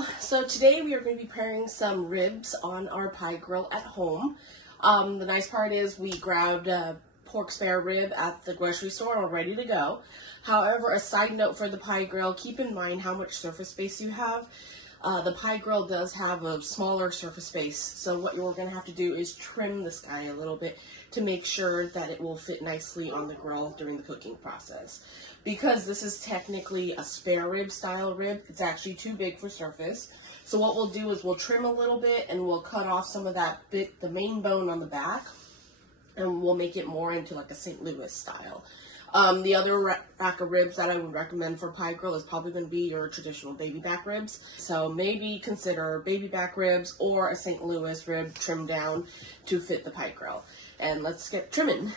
Hello! So today we are going to be preparing some ribs on our pie grill at home. The nice part is we grabbed a pork spare rib at the grocery store and we're ready to go. However, a side note for the pie grill, keep in mind how much surface space you have. The pie grill does have a smaller surface space, so what you're going to have to do is trim this guy a little bit to make sure that it will fit nicely on the grill during the cooking process. Because this is technically a spare rib style rib, it's actually too big for surface. So what we'll do is we'll trim a little bit and we'll cut off some of that bit, the main bone on the back, and we'll make it more into like a St. Louis style. The other rack of ribs that I would recommend for pie grill is probably going to be your traditional baby back ribs. So maybe consider baby back ribs or a St. Louis rib trimmed down to fit the pie grill. And let's get trimming.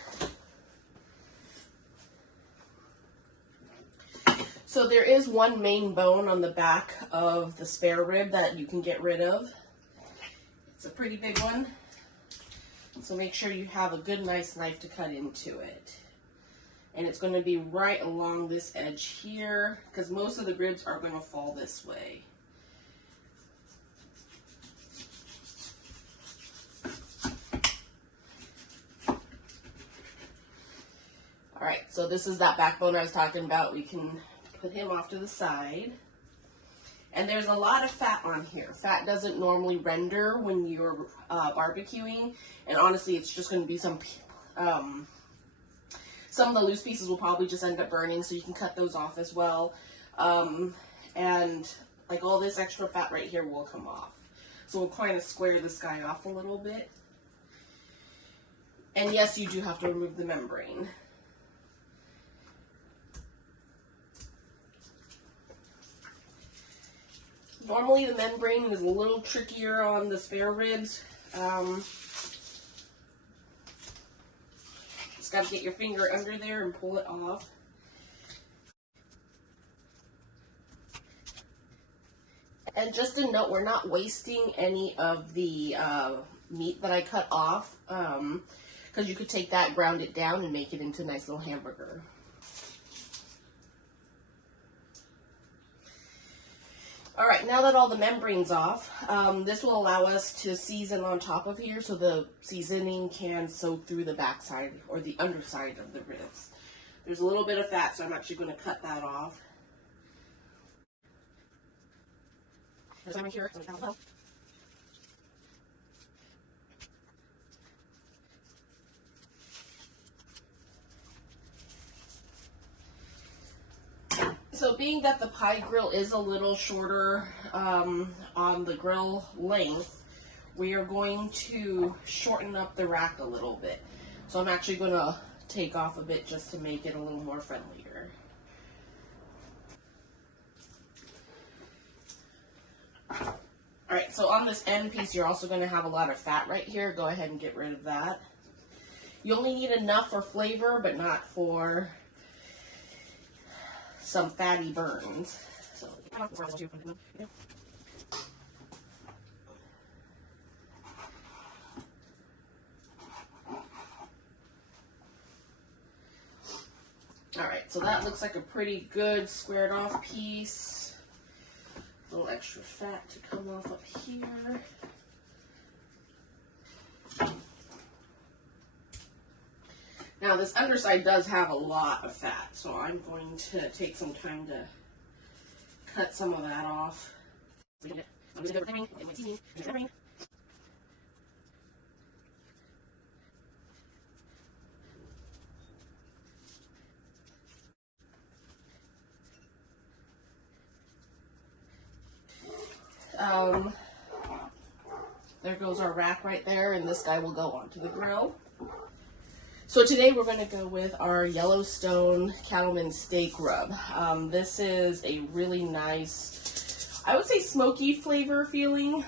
So there is one main bone on the back of the spare rib that you can get rid of. It's a pretty big one. So make sure you have a good nice knife to cut into it. And it's going to be right along this edge here, because most of the ribs are going to fall this way. Alright, so this is that backbone I was talking about. We can put him off to the side. And there's a lot of fat on here. Fat doesn't normally render when you're barbecuing, and honestly it's just going to be some of the loose pieces will probably just end up burning, so you can cut those off as well. And like all this extra fat right here will come off. So we'll kind of square this guy off a little bit. And yes, you do have to remove the membrane. Normally the membrane is a little trickier on the spare ribs. Just got to get your finger under there and pull it off. And just a note, we're not wasting any of the meat that I cut off, because you could take that, ground it down, and make it into a nice little hamburger. Alright, now that all the membrane's off, this will allow us to season on top of here so the seasoning can soak through the backside or the underside of the ribs. There's a little bit of fat, so I'm actually going to cut that off. There's one right here. So being that the pie grill is a little shorter on the grill length, we are going to shorten up the rack a little bit. So I'm actually going to take off a bit just to make it a little more friendlier. Alright, so on this end piece you're also going to have a lot of fat right here. Go ahead and get rid of that. You only need enough for flavor, but not for some fatty burns. So, alright, so that looks like a pretty good squared off piece. A little extra fat to come off up here. Now this underside does have a lot of fat, so I'm going to take some time to cut some of that off. There goes our rack right there, and this guy will go onto the grill. So today we're going to go with our Yellowstone Cattleman Steak Rub. This is a really nice, I would say smoky flavor feeling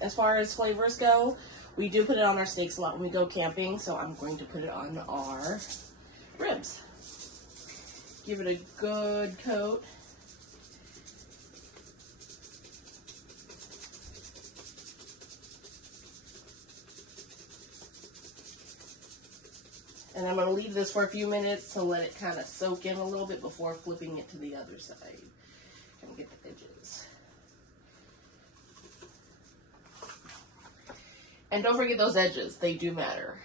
as far as flavors go. We do put it on our steaks a lot when we go camping, so I'm going to put it on our ribs. Give it a good coat. And I'm going to leave this for a few minutes to let it kind of soak in a little bit before flipping it to the other side. And get the edges. And don't forget those edges, they do matter.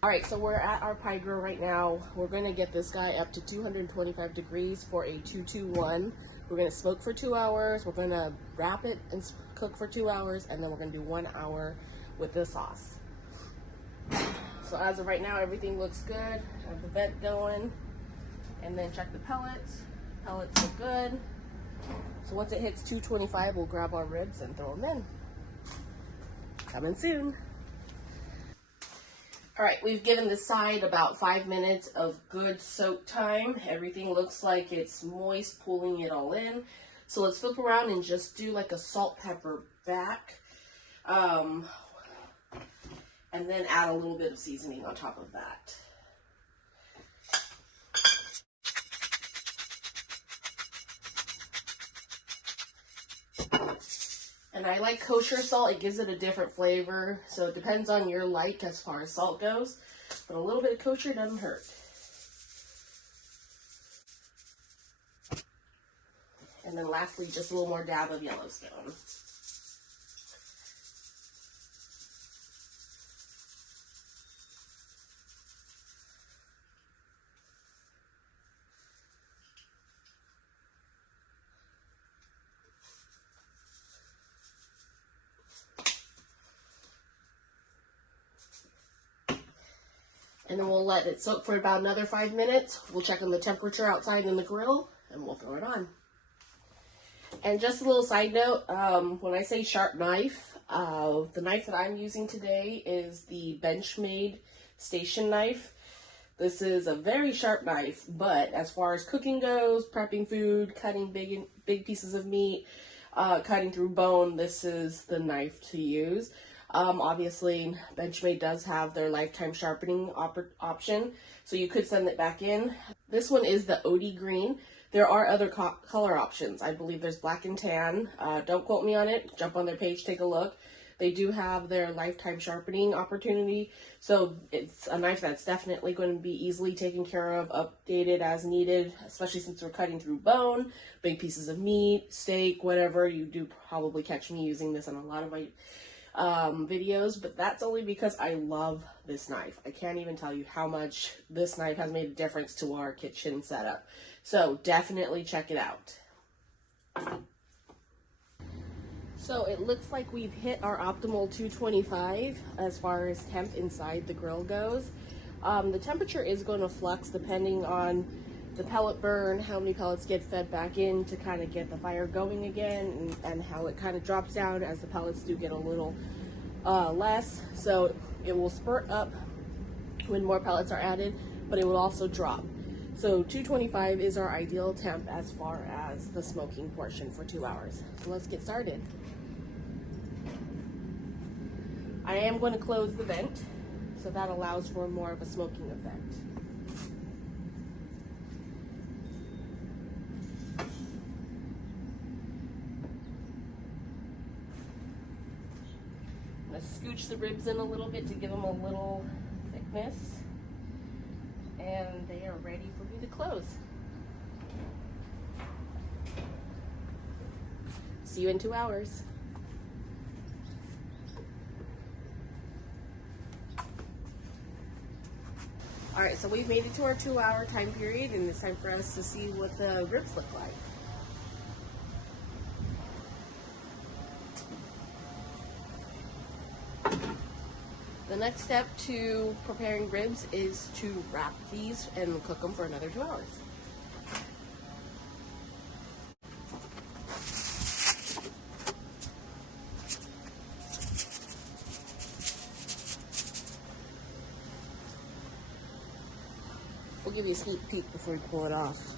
Alright, so we're at our pie grill right now. We're going to get this guy up to 225 degrees for a 221. We're going to smoke for 2 hours. We're going to wrap it and cook for 2 hours, and then we're going to do 1 hour with the sauce. So as of right now, everything looks good. I have the vent going, and then check the pellets. Pellets look good. So once it hits 225, we'll grab our ribs and throw them in. Coming soon. All right, we've given the side about 5 minutes of good soak time. Everything looks like it's moist, pulling it all in. So let's flip around and just do like a salt, pepper back. And then add a little bit of seasoning on top of that. And I like kosher salt. It gives it a different flavor. So it depends on your like as far as salt goes. But a little bit of kosher doesn't hurt. And then lastly, just a little more dab of Yellowstone. And then we'll let it soak for about another 5 minutes. We'll check on the temperature outside in the grill, and we'll throw it on. And just a little side note, when I say sharp knife, the knife that I'm using today is the Benchmade Station Knife. This is a very sharp knife, but as far as cooking goes, prepping food, cutting big pieces of meat, cutting through bone, this is the knife to use. Obviously, Benchmade does have their lifetime sharpening option, so you could send it back in. This one is the OD green. There are other color options. I believe there's black and tan. Don't quote me on it. Jump on their page, take a look. They do have their lifetime sharpening opportunity, so it's a knife that's definitely going to be easily taken care of, updated as needed, especially since we're cutting through bone, big pieces of meat, steak, whatever. You do probably catch me using this on a lot of my videos, but that's only because I love this knife. I can't even tell you how much this knife has made a difference to our kitchen setup. So definitely check it out. So it looks like we've hit our optimal 225 as far as temp inside the grill goes. The temperature is going to flux depending on the pellet burn, how many pellets get fed back in to kind of get the fire going again, and how it kind of drops down as the pellets do get a little less. So it will spurt up when more pellets are added, but it will also drop. So 225 is our ideal temp as far as the smoking portion for 2 hours. So let's get started. I am going to close the vent, so that allows for more of a smoking effect. Scooch the ribs in a little bit to give them a little thickness, and they are ready for me to close. See you in 2 hours. All right, so we've made it to our 2 hour time period, and it's time for us to see what the ribs look like. The next step to preparing ribs is to wrap these and cook them for another 2 hours. We'll give you a sneak peek before we pull it off.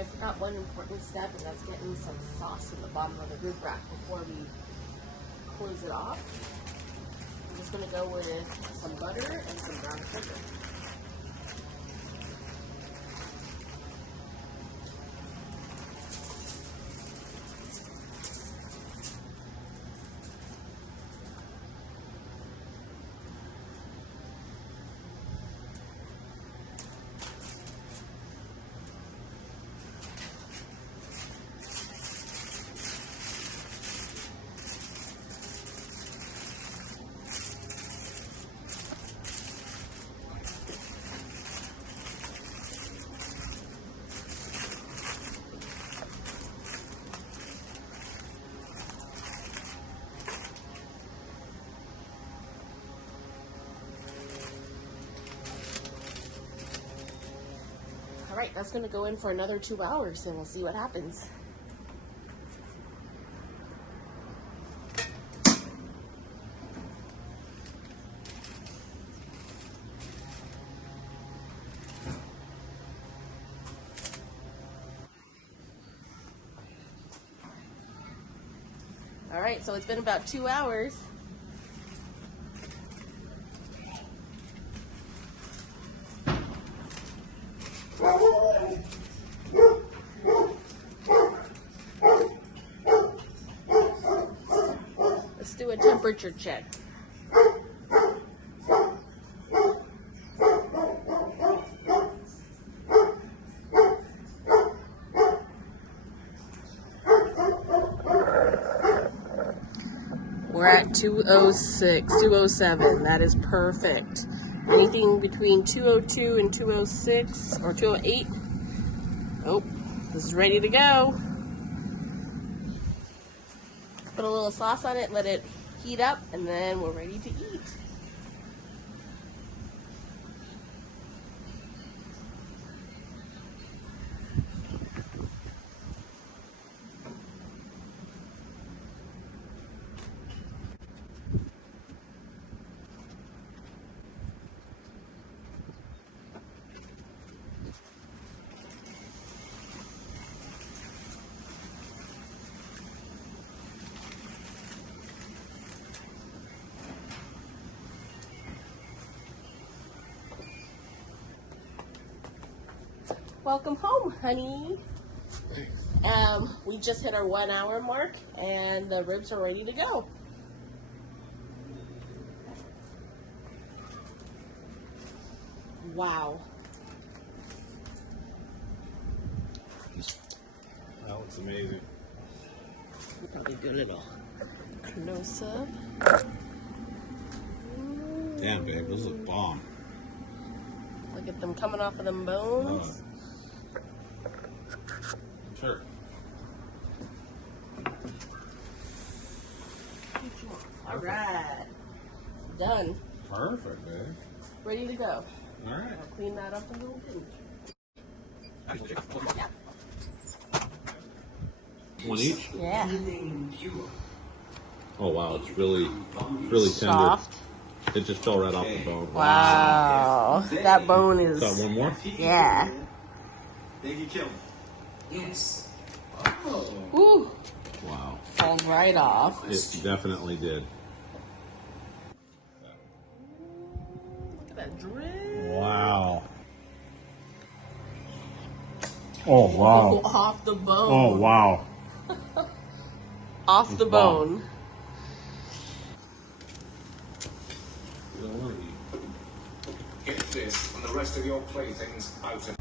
I forgot one important step, and that's getting some sauce in the bottom of the rib rack before we close it off. I'm just going to go with some butter and some brown sugar. All right, that's going to go in for another 2 hours, and we'll see what happens. All right, so it's been about 2 hours. Let's do a temperature check. We're at 206, 207. That is perfect. Anything between 202 and 206 or 208. Oh, this is ready to go. Put a little sauce on it, let it heat up, and then we're ready to eat. Welcome home, honey. We just hit our 1 hour mark, and the ribs are ready to go. Wow. That looks amazing. Probably do a little close up. Damn, babe, this is a bomb. Look at them coming off of them bones. Sure. All right. Done. Perfect, babe. Ready to go. All right. I'll clean that up a little bit. One each? Yeah. Oh wow, it's really tender. Soft. It just fell right off the bone. Wow. That bone is. Got one more? Yeah. Think you killed him? Yes. Ooh. Wow. Falls right off. It definitely did. Look at that drip. Wow. Oh wow. Off the bone. Oh wow. Off the bone. Get this and the rest of your playthings out of